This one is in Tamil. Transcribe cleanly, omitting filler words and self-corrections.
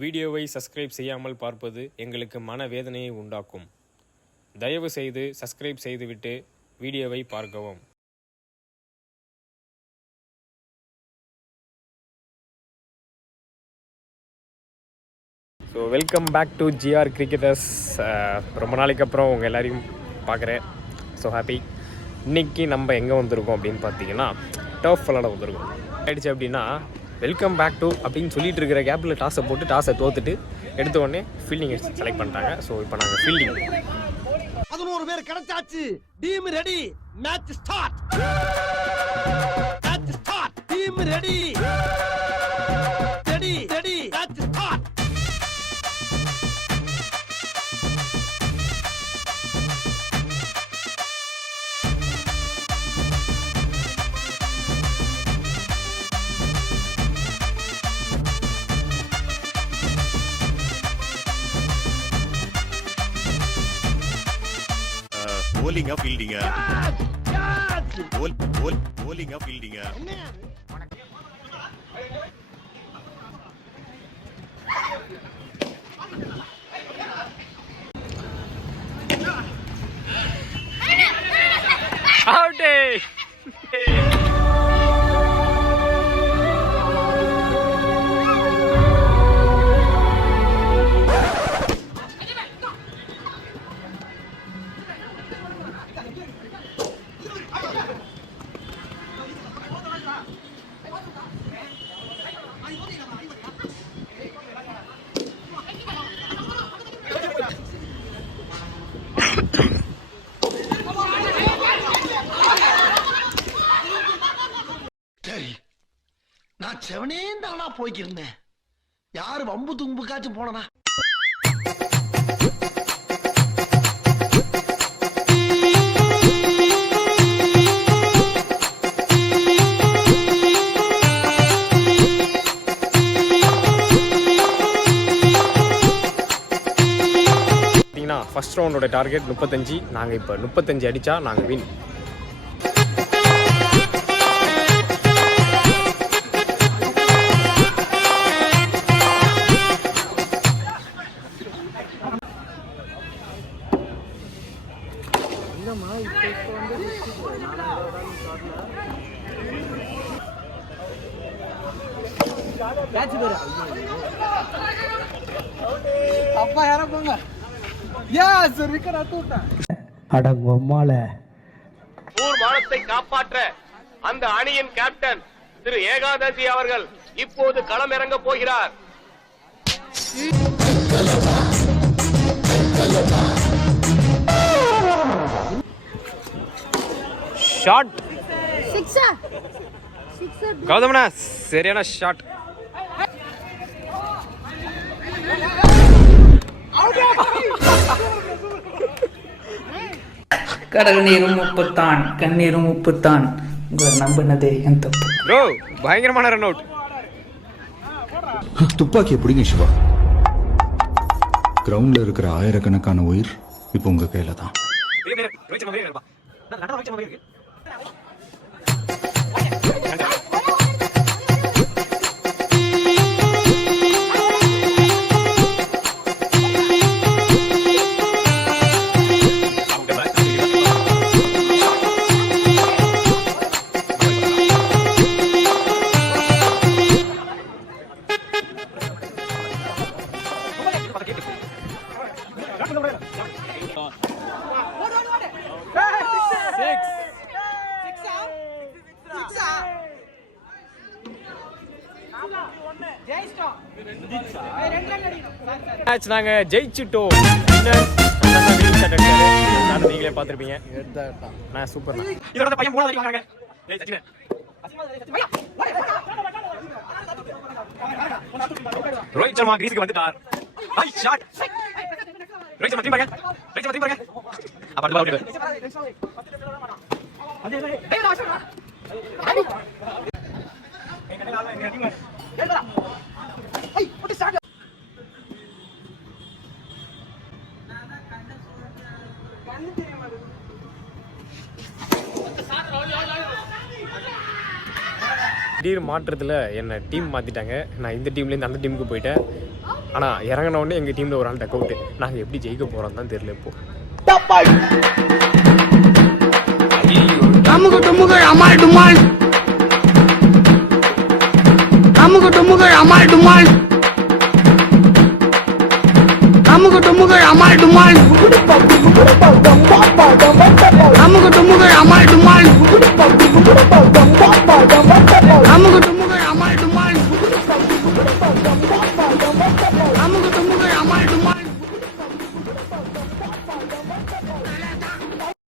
வீடியோவை சப்ஸ்கிரைப் செய்யாமல் பார்ப்பது எங்களுக்கு மனவேதனையை உண்டாக்கும். தயவு செய்து சப்ஸ்கிரைப் செய்துவிட்டு வீடியோவை பார்க்கவும். So welcome back to GR cricketers. ரொம்ப நாளைக்கு அப்புறம் உங்கள் எல்லாரையும் பார்க்குறேன். So happy. இன்றைக்கி நம்ம எங்கே வந்திருக்கோம் அப்படின்னு பார்த்தீங்கன்னா டர்ஃப் விளாட வந்திருக்கோம். ஆயிடுச்சு அப்படின்னா வெல்கம் பேக் டு அப்படின்னு சொல்லிட்டு இருக்கிற கேப்பில் டாஸை தோத்துட்டு எடுத்த உடனே ஃபீல்டிங் செலக்ட் பண்ணிட்டாங்க. ஸோ இப்போ நாங்கள் ஃபீல்டிங் 11 பேர் கிடைச்சாச்சு. Team ready. Match start. Team ready. Match start. bowling up fielding bowling up fielding out. சரி, நான் செவனே தானா போய்க்கிருந்தேன். யாரு வம்பு தும்புக்காச்சும் போனா? ஃபர்ஸ்ட் ரவுண்டோட டார்கெட் 35. நாங்கள் இப்போ 35 அடித்தா நாங்கள் வின். அப்பா யாரா போங்க. ஊர் மானத்தை காப்பாற்ற அந்த அணியின் கேப்டன் திரு ஏகாதசி அவர்கள் இப்போது களம் இறங்க போகிறார். ஷாட் கௌதமனா, சரியான ஷாட். கடல் நீரும் உப்புத்தான், கண்ணீரும் உப்புத்தான். உங்களை நம்பினதே என் தப்பு. ப்ரோ, பயங்கரமான ரன் அவுட். துப்பாக்கி எப்படிங்க சிவா? கிரவுண்ட்ல இருக்கிற ஆயிரக்கணக்கான உயிர் இப்போ உங்க கையில தான். மேட்ச் நாங்க ஜெயிச்சிட்டோம். நீங்களே பார்த்துருப்பீங்க. நான் சூப்பர். இதோட பையன் மூணாவது அடிக்கிறாங்க. ரோஹித் சர்மா கிரீஸுக்கு வந்துட்டார். ஷாட். ரோஹித் சர்மா திரும்பி பாருங்க. அப்படி பாருங்க. திடீர் மாற்றத்தில் என்னை டீம் மாற்றிட்டாங்க. நான் இந்த டீம்லேருந்து அந்த டீமுக்கு போயிட்டேன். ஆனால் இறங்கின உடனே எங்கள் டீமில் ஒரு ஆள் டக் அவுட்டு. நாங்கள் எப்படி ஜெயிக்க போகிறோம் தான் தெரியல இப்போ. அமுக டுமுகள் அமால் டுமால் அமுக டுமுகள் அமால் டுமால் அமுக டுமுகள் அமால் டுமால் அமுக டுமுகள் அமால் டுமால் அமுக